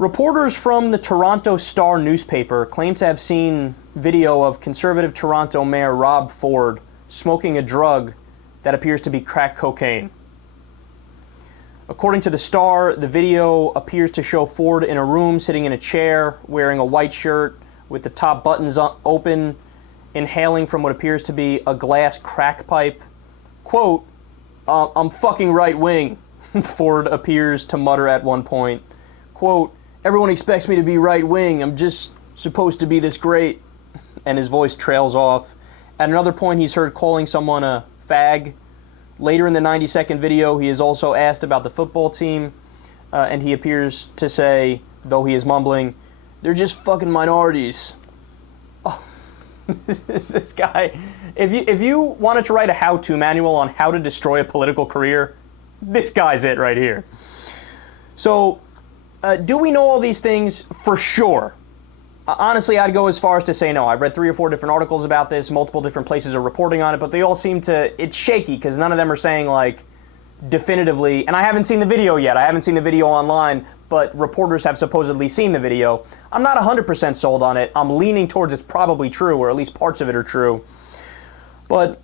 Reporters from the Toronto Star newspaper claim to have seen video of conservative Toronto Mayor Rob Ford smoking a drug that appears to be crack cocaine. According to the Star, the video appears to show Ford in a room sitting in a chair, wearing a white shirt with the top buttons open, inhaling from what appears to be a glass crack pipe. Quote, I'm fucking right wing, Ford appears to mutter at one point. Quote, everyone expects me to be right wing, I'm just supposed to be this great. And his voice trails off. At another point, he's heard calling someone a fag. Later in the 90-second video, he is also asked about the football team, and he appears to say, though he is mumbling, they're just fucking minorities. Oh, this guy, if you wanted to write a how-to manual on how to destroy a political career, this guy's it right here. So, do we know all these things? For sure. Honestly, I'd go as far as to say no. I've read 3 or 4 different articles about this, multiple different places are reporting on it, but they all seem to, it's shaky because none of them are saying like definitively, and I haven't seen the video yet, I haven't seen the video online, but reporters have supposedly seen the video. I'm not 100% sold on it. I'm leaning towards it's probably true, or at least parts of it are true. But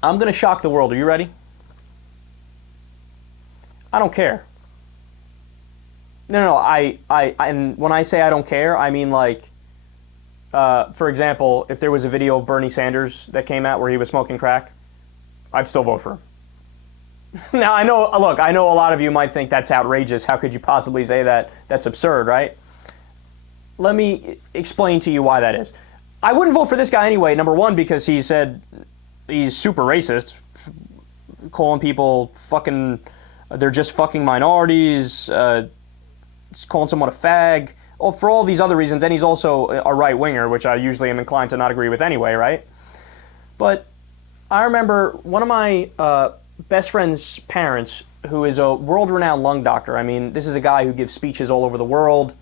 I'm going to shock the world. Are you ready? I don't care. No, and when I say I don't care, I mean like, for example, if there was a video of Bernie Sanders that came out where he was smoking crack, I'd still vote for him. Now, I know a lot of you might think that's outrageous. How could you possibly say that? That's absurd, right? Let me explain to you why that is. I wouldn't vote for this guy anyway, number one, because he said he's super racist, calling people fucking, they're just fucking minorities, calling someone a fag, for all these other reasons, and he's also a right-winger, which I usually am inclined to not agree with anyway, right? But I remember one of my best friend's parents, who is a world-renowned lung doctor. I mean, this is a guy who gives speeches all over the world,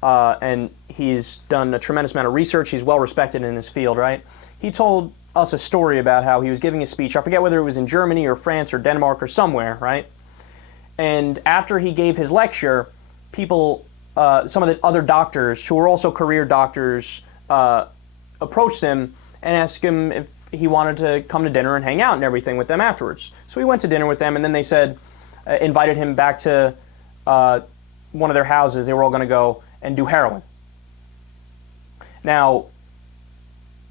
and he's done a tremendous amount of research. He's well-respected in his field, right? He told us a story about how he was giving a speech. I forget whether it was in Germany or France or Denmark or somewhere, right? And after he gave his lecture, people, some of the other doctors, who were also career doctors, approached him and asked him if he wanted to come to dinner and hang out and everything with them afterwards. So he went to dinner with them, and then they said, invited him back to one of their houses. They were all going to go and do heroin. Now,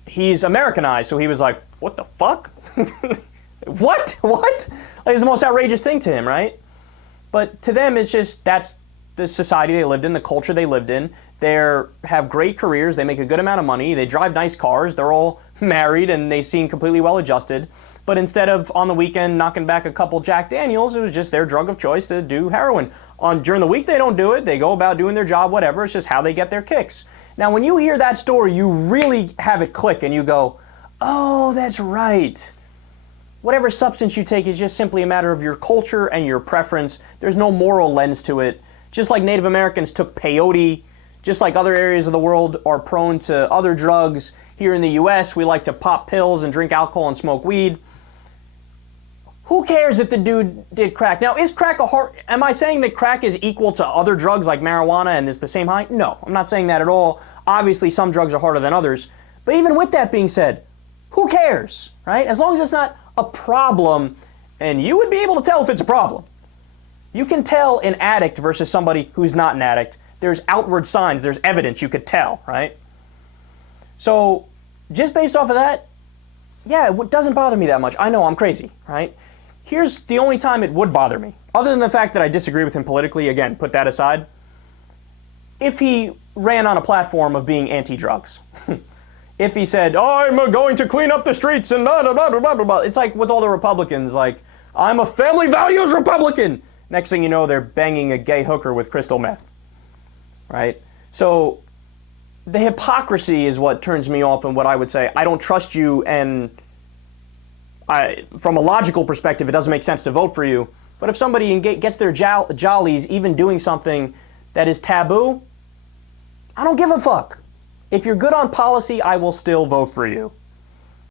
he's Americanized, so he was like, what the fuck? What? Like, it's the most outrageous thing to him, right? But to them, it's just, that's the society they lived in, the culture they lived in. They have great careers, they make a good amount of money, they drive nice cars, they're all married, and they seem completely well adjusted. But instead of on the weekend knocking back a couple Jack Daniels, it was just their drug of choice to do heroin. During the week they don't do it, they go about doing their job, whatever, it's just how they get their kicks. Now when you hear that story, you really have it click and you go, oh, that's right. Whatever substance you take is just simply a matter of your culture and your preference. There's no moral lens to it. Just like Native Americans took peyote, just like other areas of the world are prone to other drugs. Here in the US, we like to pop pills and drink alcohol and smoke weed. Who cares if the dude did crack? Now, is crack am I saying that crack is equal to other drugs like marijuana and is the same high? No, I'm not saying that at all. Obviously, some drugs are harder than others. But even with that being said, who cares, right? As long as it's not a problem, and you would be able to tell if it's a problem. You can tell an addict versus somebody who's not an addict. There's outward signs, there's evidence you could tell, right? So, just based off of that, yeah, it doesn't bother me that much. I know I'm crazy, right? Here's the only time it would bother me, other than the fact that I disagree with him politically, again, put that aside. If he ran on a platform of being anti-drugs. If he said, I'm going to clean up the streets and blah, blah, blah, blah, blah, blah. It's like with all the Republicans, like, I'm a family values Republican. Next thing you know, they're banging a gay hooker with crystal meth, right? So the hypocrisy is what turns me off, and what I would say, I don't trust you, and from a logical perspective, it doesn't make sense to vote for you. But if somebody gets their jollies even doing something that is taboo, I don't give a fuck. If you're good on policy, I will still vote for you.